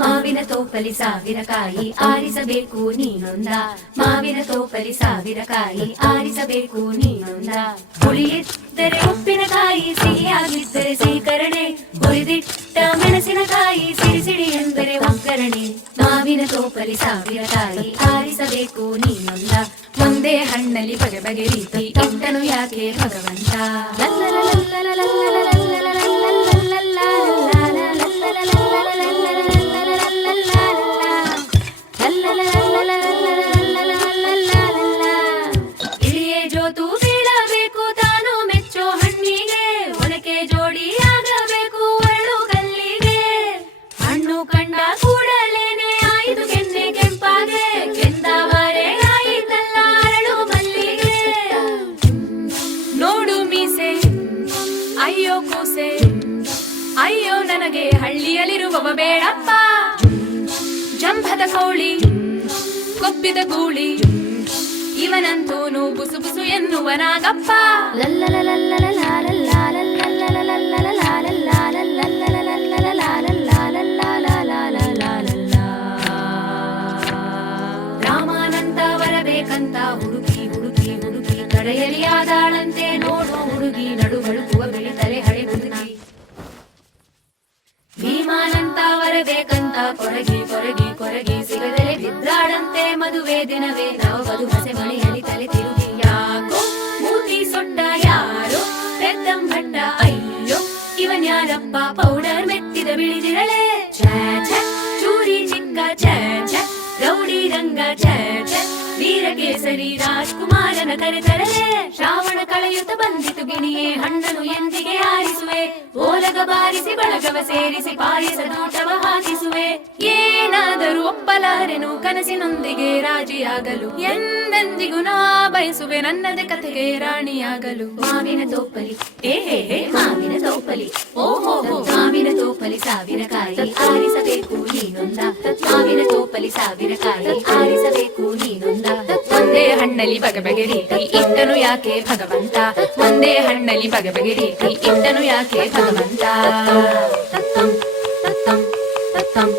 ಮಾವಿನ ತೋಪಲಿ ಸಾವಿರ ಕಾಯಿ ಆರಿಸಬೇಕು ನೀನೊಂದ, ಮಾವಿನ ತೋಪಲಿ ಸಾವಿರ ಕಾಯಿ ಆರಿಸಬೇಕು ನೀನೊಂದ. ಹುಳಿಯಿದ್ದರೆ ಉಪ್ಪಿನಕಾಯಿ, ಸಿಹಿಯಾಗಿದ್ದರೆ ಸೀಕರಣೆ, ಹುರಿದಿಟ್ಟ ಮೆಣಸಿನಕಾಯಿ, ಸಿಡಿ ಸಿಡಿ ಎಂದರೆ ಒಗ್ಗರಣೆ. ಮಾವಿನ ತೋಪಲಿ ಸಾವಿರ ಕಾಯಿ ಆರಿಸಬೇಕು ನೀನೊಂದ, ಒಂದೇ ಹಣ್ಣಲ್ಲಿ ಬಗೆ ಬಗೆ ರೀತಿ ಇಟ್ಟನು ಯಾಕೆ ಭಗವಂತ. ಇಳಿಯೇ ಜೋತು ಬೀಳಬೇಕು ತಾನು ಮೆಚ್ಚೋ ಹಣ್ಣಿಗೆ, ಒನಕೆ ಜೋಡಿ ಆಗಬೇಕು ಅರಳು ಕಲ್ಲಿಗೆ. ಹಣ್ಣು ಕಂಡ ಕೂಡಲೇನೆ ಆಯಿತು ಕೆನ್ನೆ ಕೆಂಪಾಗೆ, ಕೆಂದವರೆ ಆಯಿತಲ್ಲ ಅರಳು ಮಲ್ಲಿಗೆ. ನೋಡು ಮೀಸೆ ಅಯ್ಯೋ ಕೂಸೆ, ಅಯ್ಯೋ ನನಗೆ ಹಳ್ಳಿಯಲ್ಲಿರುವವ ಬೇಡಪ್ಪ. ಜಂಭದ ಕೋಳಿ ಕೊಬ್ಬಿದ ಗೂಳಿ, ಇವನಂತೂನು ಬುಸು ಬುಸು ಎನ್ನುವನಾಗಪ್ಪ. ರಾಮಾನಂತ ಬರಬೇಕಂತ ಹುಡುಕಿ ಹುಡುಕಿ ಹುಡುಕಿ ಕಡೆಯಲ್ಲಿ ಆದಾಳಂತೆ ನೋಡೋ ಹುಡುಗಿ, ನಡು ಬಳುಕುವ ಬೆಳಿತಲೆ ಹಳೆ ಹುಡುಗಿ. ಭೀಮಾನಂತ ಬರಬೇಕಂತ ಕೊರಗಿ ಕೊರಗಿ ಕೊರಗಿ ಸಿಗದಲೆ ಬಿದ್ದಾಳಂತೆ ಮದುವೆ ದಿನವೇ ನವವಧು ಹಸೆ ಮಳೆಯಲ್ಲಿ ತಲೆ ತಿರುಗಿ. ಯಾಕೋ ಮೂತಿ ಸೊಟ್ಟ ಯಾರೋ ಪೆದ್ದಂಭಟ್ಟ, ಅಯ್ಯೋ ಇವನ್ಯಾರಪ್ಪ ಪೌಡರ್ ಮೆತ್ತಿದ ಬಿಳಿದಿರಳೆ. ಛ ಛ ಚೂರಿ ಚಿಕ್ಕ ಛ ಛ ರೌಡಿ ರಂಗ ಛ ಛ ವೀರಕೇಸರಿ ರಾಜ್ಕುಮಾರನ ಕರೆತರಲೆ. ಶ್ರಾವಣ ಕಳೆಯುತ್ತ ಬಂದಿತು ಗಿಣಿಯೇ, ಹಣ್ಣನು ಎಂದಿಗೆ ಆರಿಸುವೆ, ಓಲಗ ಬಾರಿಸಿ ಬಳಗವ ಸೇರಿಸಿ ಪಾಯಸದೂಟವ ಹಾಕಿಸುವೆ. ಏನಾದರೂ ಒಪ್ಪಲಾರೆನು ಕನಸಿನೊಂದಿಗೆ ರಾಜಿಯಾಗಲು, ಎಂದೆಂದಿಗೂ ನಾ ಬಯಸುವೆ ನನ್ನದೇ ಕಥೆಗೆ ರಾಣಿಯಾಗಲು. ಮಾವಿನ ತೋಪಲಿ ಹೇ ಹೇ ಹೇ ಮಾವಿನ ತೋಪಲಿ, ಓಹೋ ಮಾವಿನ ತೋಪಲಿ ಸಾವಿರ ಕಾಯಿ ಆರಿಸಬೇಕು ನೀನೊಂದ, ಮಾವಿನ ತೋಪಲಿ ಸಾವಿರ ಕಾಯಿ ಆರಿಸಬೇಕು ನೀನೊಂದ. ಒಂದೇ ಹಣ್ಣಲ್ಲಿ ಬಗೆ ಬಗೆ ರೀತಿ ಇಟ್ಟನು ಯಾಕೆ ಭಗವಂತ, ಒಂದೇ ಹಣ್ಣಲ್ಲಿ ಬಗೆ ಬಗೆ ರೀತಿ ಇಟ್ಟನು ಯಾಕೆ ಭಗವಂತ. ತತ್ತಂ ತತ್ತಂ ತತ್ತಂ